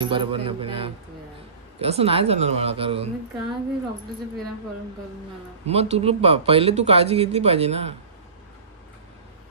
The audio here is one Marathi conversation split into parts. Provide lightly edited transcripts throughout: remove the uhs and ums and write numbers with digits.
बरोबर ना पण असं नाही जाणार मला कारण काय डॉक्टरच्या फेऱ्या करून करून मला मग तुला पहिले तू काळजी घेतली पाहिजे ना.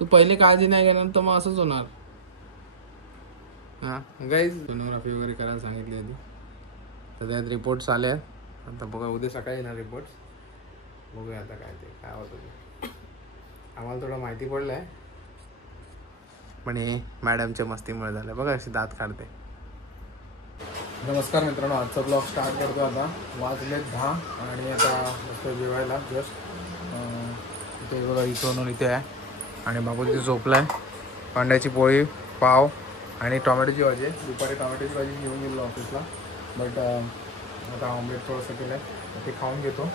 तू पहिले काळजी नाही घेणार तर मग असंच होणार. हा गाईज सोनोग्राफी वगैरे करायला सांगितली होती तर त्यात रिपोर्ट्स आले आहेत. आता बघा उद्या सकाळी येणार रिपोर्ट्स. बघूया आता काय ते काय होतं ते. आम्हाला थोडं माहिती पडलं आहे पण हे मॅडमच्या मस्तीमुळे झालं. बघा अशी दात काढते. नमस्कार मित्रांनो, आजचा ब्लॉग स्टार्ट करतो. आता वाजले 10 आणि आता मस्त जेवायला जस्ट इथे बघा इथून इथे आहे आणि बाबू तिथे झोपला आहे. कांद्याची पोळी, पाव आणि टोमॅटोची भाजी. दुपारी टोमॅटोची भाजी घेऊन गेलो ऑफिसला बट आता ऑमलेट थोडंसं केलं आहे ते खाऊन घेतो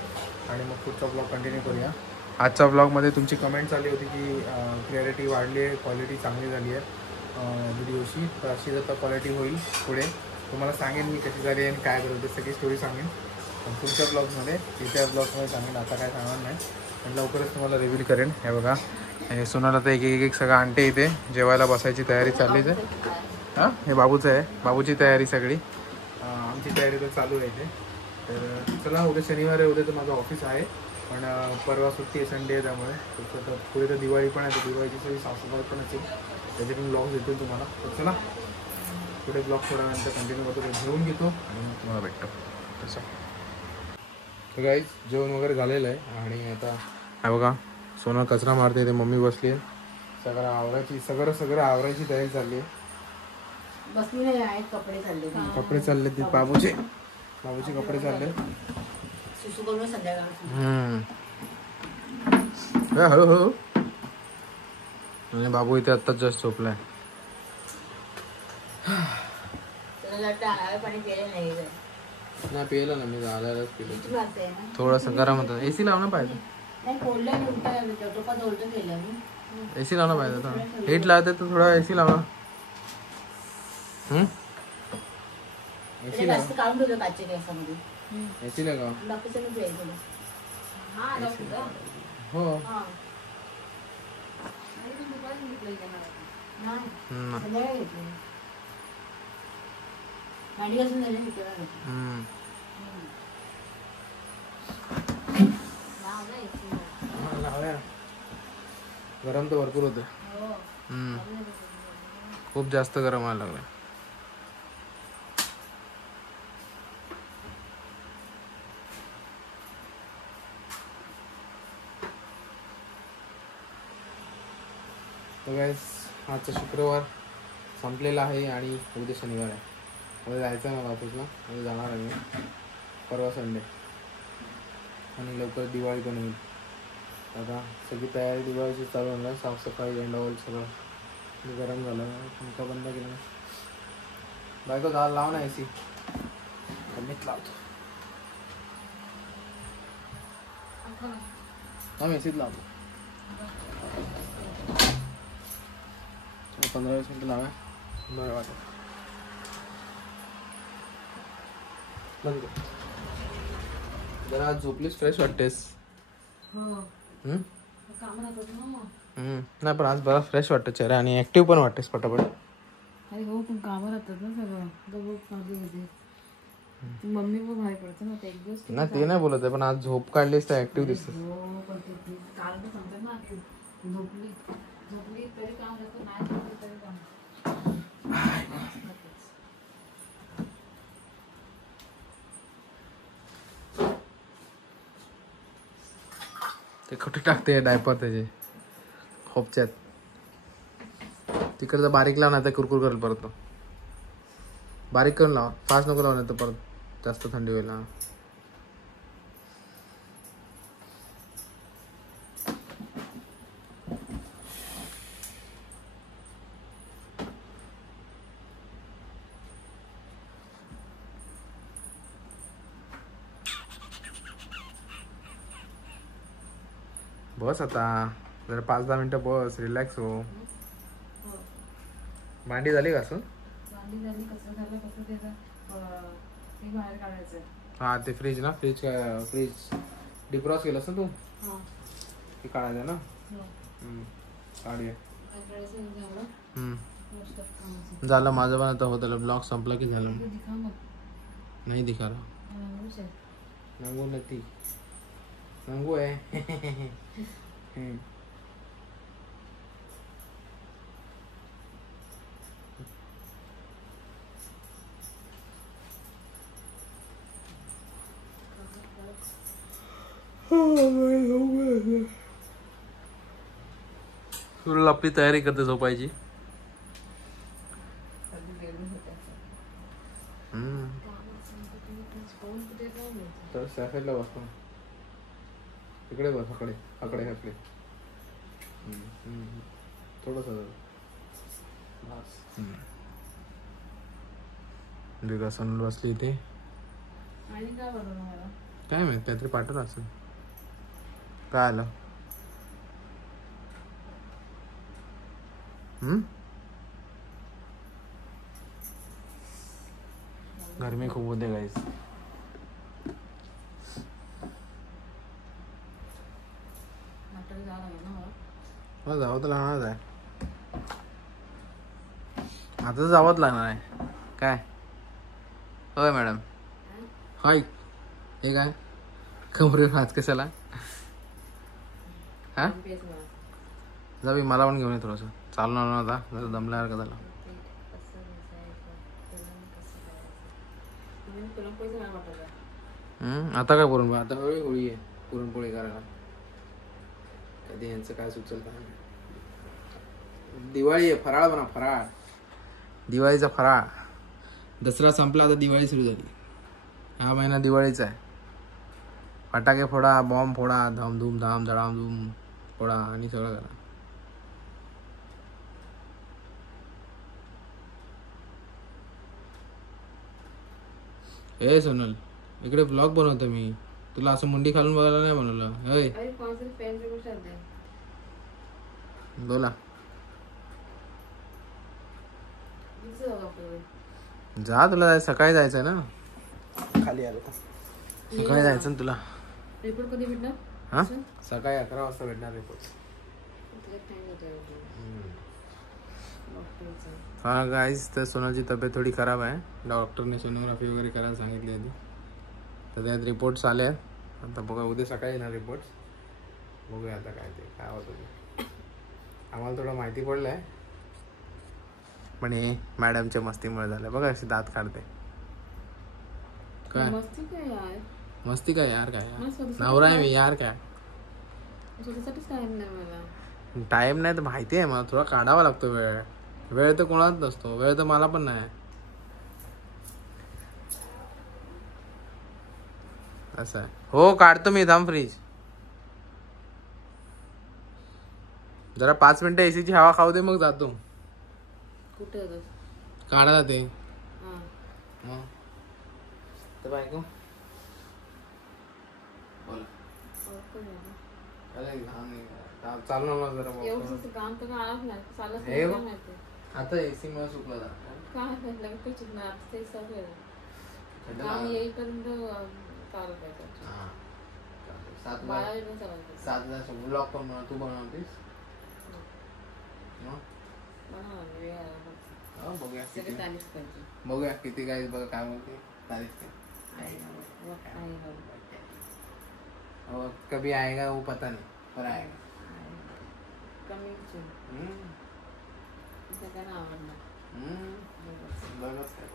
आणि मग पुढचा ब्लॉग कंटिन्यू करूया. आजच्या ब्लॉगमध्ये तुमची कमेंट्स आली होती की क्लॅरिटी वाढली आहे, क्वालिटी चांगली झाली आहे व्हिडिओची. तर अशी जर क्वालिटी होईल पुढे तुम्हाला सांगेन मी कशी झाली आणि काय करेल ते सगळी स्टोरी सांगेन पण पुढच्या ब्लॉगमध्ये. तिच्या ब्लॉगमध्ये सांगेन, आता काय सांगणार नाही पण लवकरच तुम्हाला रिव्हील करेन. हे बघा हे सोनाला तर एक एक सगळं आणते. इथे जेवायला बसायची तयारी चाललीच आहे. हां हे बाबूचं आहे, बाबूची तयारी सगळी. आमची तयारी तर चालू आहे इथे. तर चला उद्या शनिवार आहे, उद्या तर माझं ऑफिस आहे पण परवा सुट्टी आहे, संडे आहे. त्यामुळे पुढे तर दिवाळी पण आहे, तर दिवाळीची सगळी साफसफाई पण असेल, त्याचे पण ब्लॉग्स येतील तुम्हाला. तर चला पुढे ब्लॉग थोड्या नंतर कंटिन्यू करतो, घेऊन घेतो आणि मग तुम्हाला भेटतो तसं. तर गाईज जेवण वगैरे झालेलं आहे आणि आता हा बघा सोना कचरा मारते. ते मम्मी बसली आहे, सगळं आवरायची सगळं आवरायची तयारी चालली आहे. बसलेले आहेत, कपडे चालले, कपडे चालले ते बाबूचे कपडे चालले. सुसू करून संध्याकाळ हळूहळू. आणि बाबू इथे आत्ताच जस्ट झोपलाय. पाणी प्यायला नाही पिलं ना मी, आल्यालाच पिलं. थोडंसं गरम होतं. एसी लावणं पाहिजे. एसी लावणं पाहिजे. हीट लावते तर थोडा एसी लावणं. एसी लाव. काढून ठेवलं काचेच्या केसामध्ये. एसी लगाव. हो गरम तर भरपूर होतं. खूप जास्त गरम व्हायला लागलं. तर गाईस आजचा शुक्रवार संपलेला आहे आणि उद्या शनिवार आहे. उद्या जायचं आहे मला ऑफिसला. उद्या जाणार आहे मी. परवा संडे आणि लवकर दिवाळी पण होईल. आता सगळी तयारी दिवाळीची चालू होणार. साफसफाई झेंडावल सगळं गरम झालं. पंखा बंद केला. बायको झालं लाव ना एसी. मीच लावतो. आम्ही एसीत लावतो. 15-20 मिनिटं लावा. बरं वाटत. बंद. जरा आज झोपलीस, फ्रेश वाटतेस. नाही पण आज बरा फ्रेश वाटतं चेहरा आणि ऍक्टिव्ह पण वाटतेस पटापट. अरे हो पण कामं राहतात ना सगळं. मम्मी पण बाहेर पडते ना, एक दिवस ना ते नाही बोलत आहे पण आज झोप काढलीस तर ऍक्टिव्ह दिसतेस. काल तर सांगतात ना झोपली तरी काम राहतं, नाही झोपली तरी काम. ते कुठे टाकते डायपर त्याचे खोपच्यात. तिकडचं बारीक लाव ना, तर कुरकुर करेल परत. बारीक करून लावा, फास्ट नको लावून तर परत जास्त थंडी होईल. बस आता जरा 5-10 मिनिटं बस, रिलॅक्स हो. भांडी झाली घासून? हा ते फ्रीज ना, फ्रीज डिफ्रॉस्ट केलंस ना तू? ते काढायचं ना. काढूया. झालं माझं पण आता होतं ब्लॉग संपला की झालं दिखा मत नाही दिखाला नंगू नती नंगू आहे तुला आपली तयारी करते झोपायची तर सॅफेडला बसतो इकडे बस अकडे अकडे अकडे थोडस विकासन बसली इथे आणि काय बनवलं मला काय माहित काहीतरी पाठवत असेल काय आलं गर्मी खूप होते गाईस नाटक जावं लागेल ना मला हो जावं तर लागणारच आहे आता तर जावंच लागणार आहे काय होय मॅडम हाय हे काय कमरेवर हात कशाला हा पेस मला जावी मला पण घेऊन ये थोडंसं चालणार नव्हता जरा दमल्यावर का झाला तुला पैसे नाही वाटत आता काय पुरणपोळी आता होळी आहे पुरणपोळी करायला कधी यांचं काय सुचल काय दिवाळी आहे फराळ बना फराळ दिवाळीचा फराळ दसरा संपला आता दिवाळी सुरू झाली हा महिना दिवाळीचा आहे फटाके फोडा बॉम्ब फोडा धामधूम धाम धडामधूम फोडा आणि सगळं करा ए सोनल इकडे ब्लॉग बनवतो मी तुला असं मुंडी खालून बघायला नाही बनवलं होय अरे कौन सी फैन से कुछ चलते हैं बोला किससे होगा फिर जा तुला सकाळी जायचंय ना खाली आलो सकाळी जायचं ना तुला रिपोर्ट कधी भेटणार हा सकाळी 11 वाजता भेटणार रिपोर्ट टाइम होता है डॉक्टरचा हा गाईज तर सोनाची तब्येत थोडी खराब आहे डॉक्टरने सोनोग्राफी वगैरे करायला सांगितली होती तर त्यात रिपोर्ट्स आले आहेत आता बघा उद्या सकाळी येणार रिपोर्ट्स बघूया आता काय ते काय होतं ते आम्हाला थोडं माहिती पडलं आहे पण हे मॅडमच्या मस्तीमुळे झालं बघा अशी दात काढते काय मस्ती काय यार मस्ती काय यार काय मला स्वतःसाठी नवरा आहे मी यार काय स्वतःसाठीच टाइम नाही मला टाइम नाही तर माहिती आहे मला थोडा काढावा लागतो वेळ वेळ तर कोणालाच नसतो वेळ तर मला पण नाही असं आहे हो काढतो मी थांब फ्रीज जरा 5 मिनिटं एसीची हवा खाऊ दे मग जातो कुठे होतं काढा जाते हां तर बायको बोला चालू ना जरा एवढं काम तर आलाच नाही चालत हे नाही बघ. काय माहिती आता एसी मुळे सुकला जातो काय लगेच काही चुकणार आता ते सगळं काम येईपर्यंत चालत पाहिजे बाळा येऊन चालत 7 ब्लॉग पण बनव तू बनवतेस वेळ बघूया सगळे किती तारीफ करते बघूया किती काय बघा काय म्हणते तारीफ काय और कभी आएगा वो पता नहीं पर आएगा कमी सगळ्यांना आवडणार बघच काय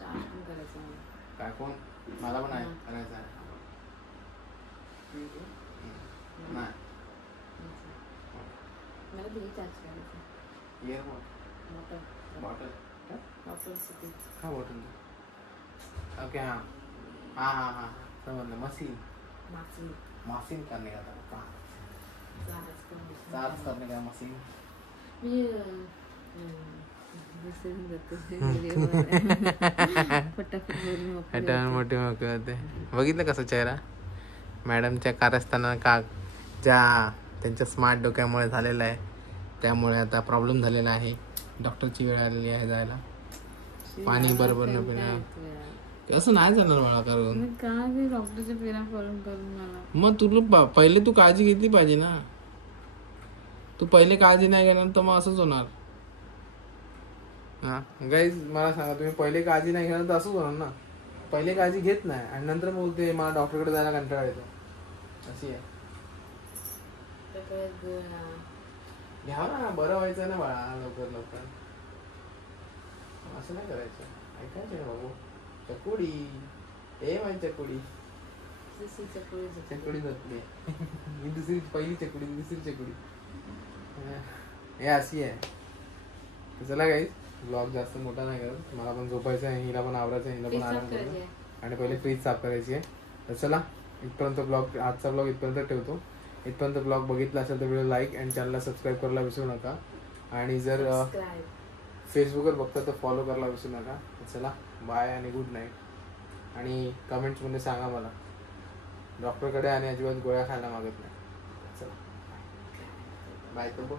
चार्ज पण करायचं मला काय कोण मला पण आहे करायचं आहे नाही मला ते चार्ज करायचं earphone motor bottle bottle city हा बॉटल ओके हाँ हाँ हाँ हाँ समझ मशीन मागची मशीन करने का था कहाँ चार्ज चार्ज करने का मशीन मी विसरून जाते फटाफट बोलून मोठे मोठे होते बघितलं कसं चेहरा मॅडमच्या कारस्थाना का ज्या त्यांच्या स्मार्ट डोक्यामुळे झालेला आहे त्यामुळे आता प्रॉब्लेम झालेला आहे डॉक्टरची वेळ आलेली आहे जायला पाणी बरोबर न पिणं असं नाही जाणार बाळा करून. काय डॉक्टरच्या फेऱ्या करून करून मला मग तुला पहिले तू काळजी घेतली पाहिजे ना. तू पहिले काळजी नाही घेणार तर मग असंच होणार. हा गाईज मला सांगा, तुम्ही पहिले काळजी नाही घेणार तर असंच होणार ना. पहिले काळजी घेत नाही आणि नंतर बोलते मला डॉक्टरकडे जायला कंटाळा येतो. अशी आहे. घ्यावं ना, बरं व्हायचं ना बाळा लवकर लवकर. असं नाही करायचं. ऐकायचं बाबू. चकुडी ए माझी चकुडी चकुडी जातली. ही दुसरी पहिली चकुडी दुसरी चकुडी हे अशी आहे. तर चला गाईज ब्लॉग जास्त मोठा नाही करत. मला पण झोपायचं आहे, हिला पण आवरायचं आहे, हिला पण आराम करायचं आणि पहिले फ्रीज साफ करायची आहे. तर चला इथपर्यंत ब्लॉग, आजचा ब्लॉग इथपर्यंत ठेवतो. इथपर्यंत ब्लॉग बघितला असेल तर व्हिडिओ लाईक आणि चॅनलला सबस्क्राईब करायला विसरू नका. आणि जर फेसबुकवर बघता तर फॉलो करायला विसरू नका. चला बाय आणि गुड नाईट. आणि कमेंट्समध्ये सांगा मला डॉक्टरकडे आणि अजिबात गोळ्या खायला मागत नाही. चला बाय. तो